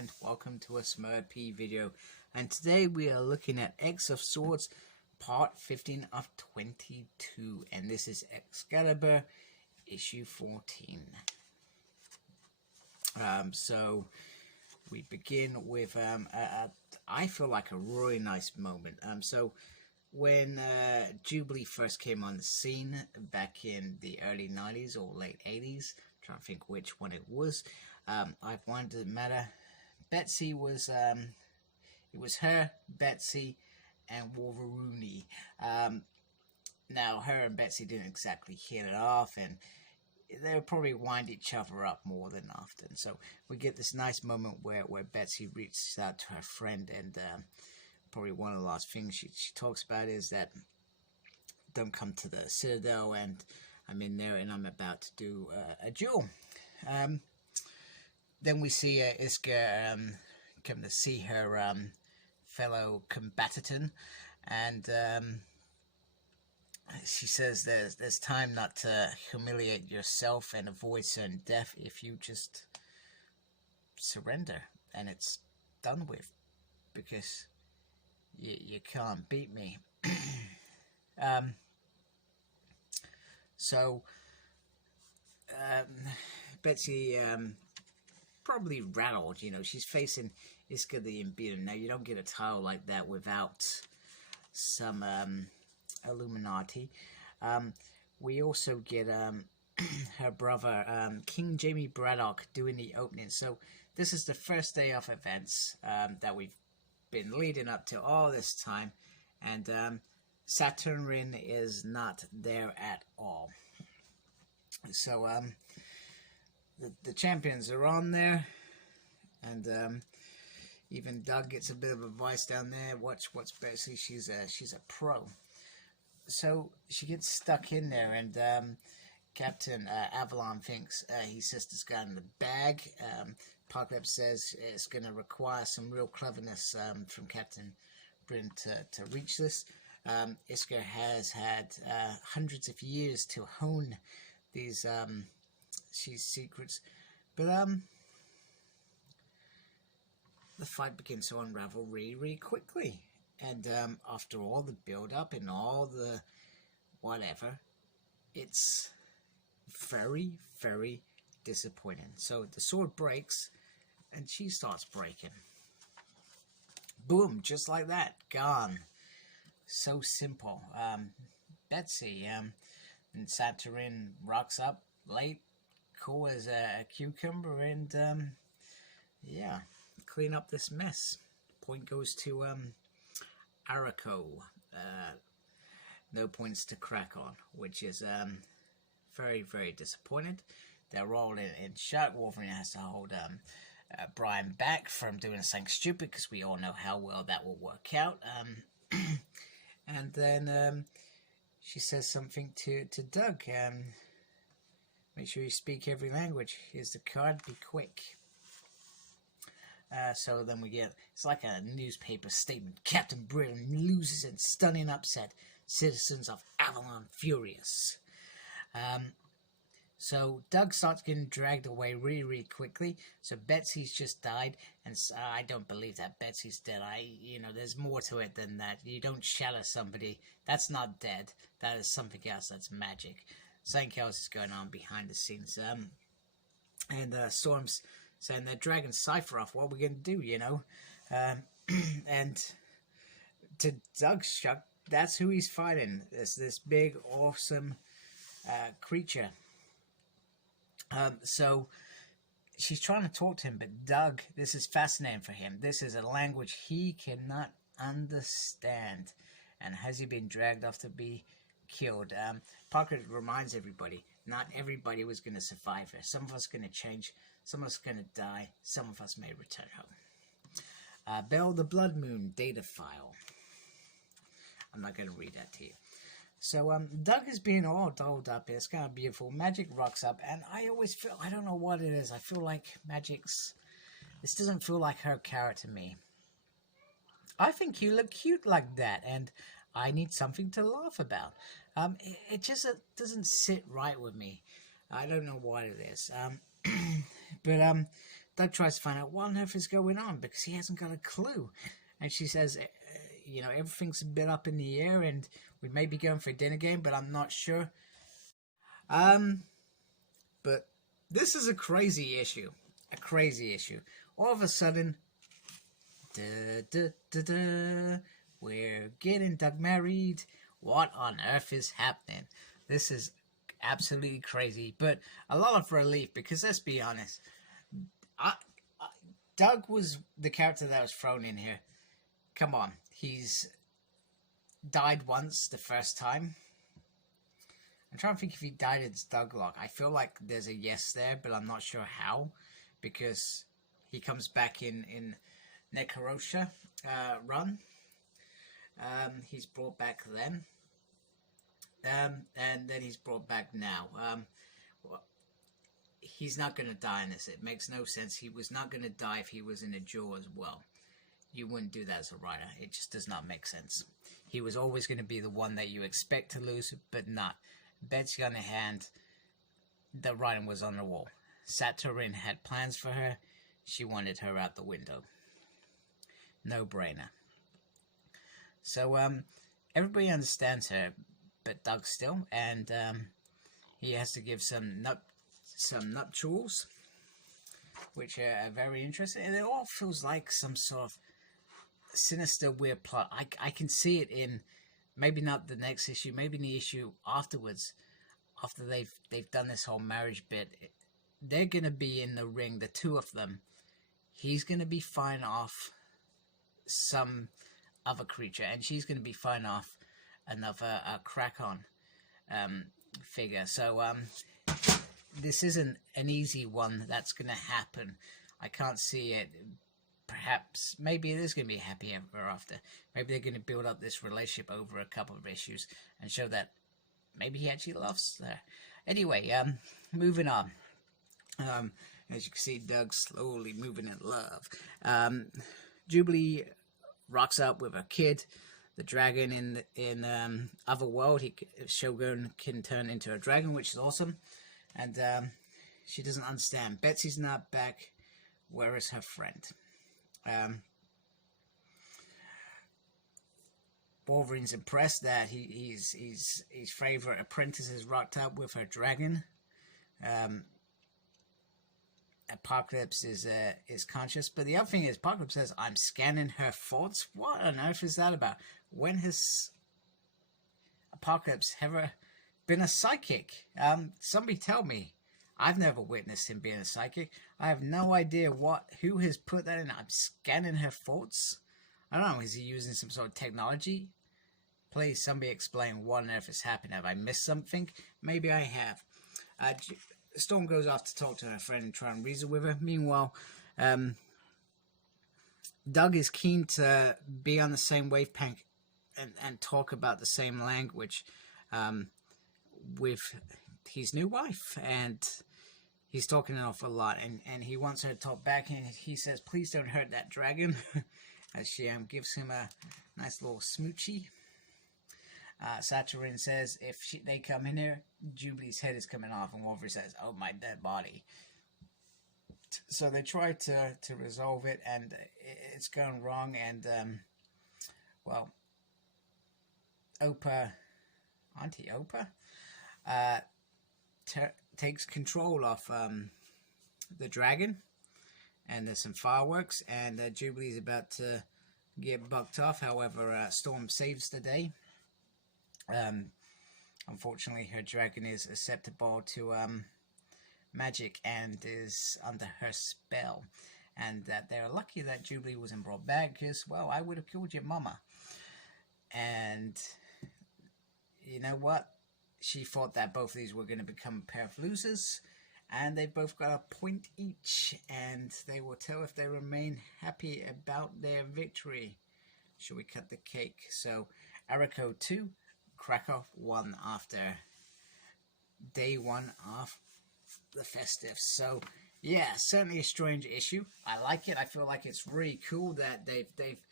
and welcome to a Smurp video. And today we are looking at X of Swords part 15 of 22, and this is Excaliber issue 14. So we begin with I feel like a really nice moment. So when Jubilee first came on the scene back in the early 90s or late 80s, trying to think which one it was, I find it matter. Betsy was it was her, Betsy, and Wolverine. Now her and Betsy didn't exactly hit it off, and they would probably wind each other up more than often. So we get this nice moment where Betsy reaches out to her friend, and probably one of the last things she talks about is that don't come to the Citadel, and I'm in there and I'm about to do a duel. Then we see Iska come to see her fellow combatant, and she says there's time not to humiliate yourself and avoid certain death if you just surrender and it's done with, because you can't beat me. So Betsy probably rattled, you know, she's facing Iska the Imbeaten. Now you don't get a title like that without some Illuminati. We also get her brother King Jamie Braddock doing the opening. So this is the first day of events that we've been leading up to all this time, and Saturn is not there at all. So the champions are on there, and even Doug gets a bit of advice down there. Watch Betsy, she's a pro. So she gets stuck in there, and Captain Avalon thinks his sister's got in the bag. Apocalypse says it's going to require some real cleverness from Captain Britain to reach this. Iska has had hundreds of years to hone these secrets, but the fight begins to unravel really quickly. And after all the build-up and all the whatever, it's very, very disappointing. So the sword breaks, and she starts breaking. Boom, just like that, gone. So simple. Betsy and Saturn rocks up late, cool as a cucumber, and yeah, clean up this mess. Point goes to Araco. No points to crack on, which is very, very disappointed. They're all in shot. Wolverine has to hold Brian back from doing something stupid, because we all know how well that will work out. And then she says something to Doug. Make sure you speak every language. Here's the card. Be quick. So then we get, it's like a newspaper statement. Captain Britain loses in stunning upset. Citizens of Avalon furious. So Doug starts getting dragged away really quickly. So Betsy's just died, and I don't believe that Betsy's dead. There's more to it than that. You don't shatter somebody. That's not dead. That is something else. That's magic. Something else is going on behind the scenes. And Storm's saying they're dragging Cypher off. What are we going to do, you know? And to Doug's shock, that's who he's fighting. It's this big, awesome creature. So she's trying to talk to him, but Doug, this is fascinating for him. This is a language he cannot understand. And has he been dragged off to be killed? Parker reminds everybody, not everybody was going to survive here. Some of us are going to change. Some of us are going to die. Some of us may return home. Bell the Blood Moon data file. I'm not going to read that to you. So Doug is being all dolled up. It's kind of beautiful. Magic rocks up, and I always feel, I don't know what it is. I feel like Magic's, this doesn't feel like her character to me. I think you look cute like that, and I need something to laugh about. It just doesn't sit right with me. I don't know what it is. But Doug tries to find out what on earth is going on because he hasn't got a clue. And she says, you know, everything's a bit up in the air and we may be going for a dinner game, but I'm not sure. But this is a crazy issue. A crazy issue. All of a sudden, we're getting Doug married. What on earth is happening? This is absolutely crazy, but a lot of relief because let's be honest, Doug was the character that was thrown in here. Come on, he's died once the first time. I'm trying to think if he died as Doug Locke. I feel like there's a yes there, but I'm not sure how, because he comes back in Necrosha run. He's brought back then. And then he's brought back now. He's not going to die in this. It makes no sense. He was not going to die if he was in a duel as well. You wouldn't do that as a writer. It just does not make sense. He was always going to be the one that you expect to lose, but not. Betsy on the hand, the writing was on the wall. Saturin had plans for her. She wanted her out the window. No brainer. So everybody understands her, but Doug still, and he has to give some nuptials, which are very interesting, and it all feels like some sort of sinister, weird plot. I can see it in maybe not the next issue, maybe in the issue afterwards, after they've done this whole marriage bit. They're gonna be in the ring, the two of them. He's gonna be fighting off some other creature, and she's gonna be fighting off another Krakon figure. So this isn't an easy one that's gonna happen. I can't see it. Perhaps, maybe it is going to be a happy ever after. Maybe they're going to build up this relationship over a couple of issues and show that maybe he actually loves her. Anyway, moving on. As you can see, Doug slowly moving in love. Jubilee rocks up with her kid, the dragon in Otherworld. Shogun can turn into a dragon, which is awesome. And she doesn't understand. Betsy's not back. Where is her friend? Wolverine's impressed that his favorite apprentice is rocked up with her dragon. Apocalypse is conscious, but the other thing is, Apocalypse says, "I'm scanning her thoughts." What on earth is that about? When has Apocalypse ever been a psychic? Somebody tell me. I've never witnessed him being a psychic. I have no idea who has put that in. I'm scanning her thoughts. I don't know. Is he using some sort of technology? Please, somebody explain what on earth is happening. Have I missed something? Maybe I have. Storm goes off to talk to her friend and try and reason with her. Meanwhile, Doug is keen to be on the same wavelength and talk about the same language with his new wife, and he's talking an awful lot, and he wants her to talk back, and he says, "Please don't hurt that dragon," as she gives him a nice little smoochie. Saturin says, if they come in here, Jubilee's head is coming off, and Wolverine says, "Oh, my dead body." So they try to resolve it, and it's going wrong, and well, Auntie Opa takes control of the dragon, and there's some fireworks, and Jubilee's about to get bucked off. However, Storm saves the day. Unfortunately, her dragon is susceptible to magic and is under her spell, and that they're lucky that Jubilee wasn't brought back, because, well, I would have killed your mama. And you know what? She thought that both of these were going to become a pair of losers, and they both got a point each, and they will tell if they remain happy about their victory. Should we cut the cake? So, Ariko 2, Krakow 1 after day 1 of the festive. So, yeah, certainly a strange issue. I like it. I feel like it's really cool that they've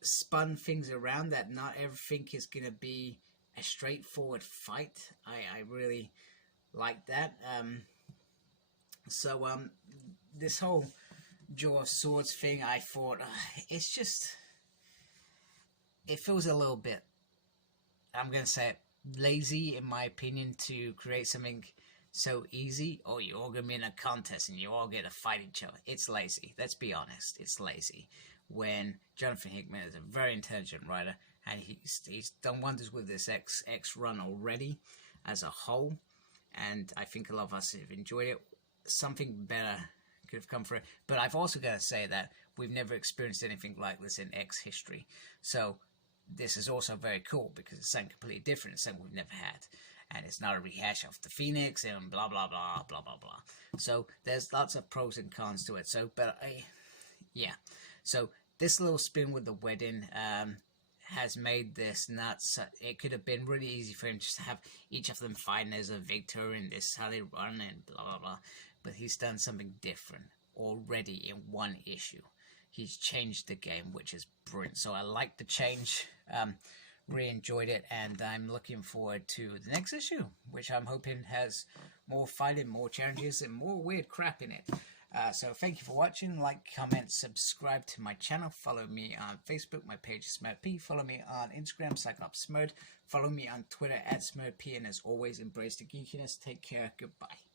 spun things around, that not everything is going to be a straightforward fight. I really like that. So this whole Jaw of Swords thing, I thought, it's just, it feels a little bit, I'm going to say it, lazy, in my opinion, to create something so easy. Oh, you're all going to be in a contest and you all get to fight each other. It's lazy. Let's be honest. It's lazy. When Jonathan Hickman is a very intelligent writer, and he's done wonders with this X run already as a whole, and I think a lot of us have enjoyed it. Something better could have come from it. But I've also got to say that we've never experienced anything like this in X history. So this is also very cool because it's something completely different. It's something we've never had. And it's not a rehash of the Phoenix and blah, blah, blah, blah, blah, blah. So there's lots of pros and cons to it. So, yeah. So this little spin with the wedding has made this nuts. It could have been really easy for him just to have each of them fighting as a victor and this is how they run and blah, blah, blah. But he's done something different already in one issue. He's changed the game, which is brilliant. So I like the change. Really enjoyed it, and I'm looking forward to the next issue, which I'm hoping has more fighting, more challenges, and more weird crap in it. So thank you for watching. Like, comment, subscribe to my channel. Follow me on Facebook. My page is SmurtP. Follow me on Instagram, Cyclops Smurd. Follow me on Twitter @SmurtP. And as always, embrace the geekiness. Take care. Goodbye.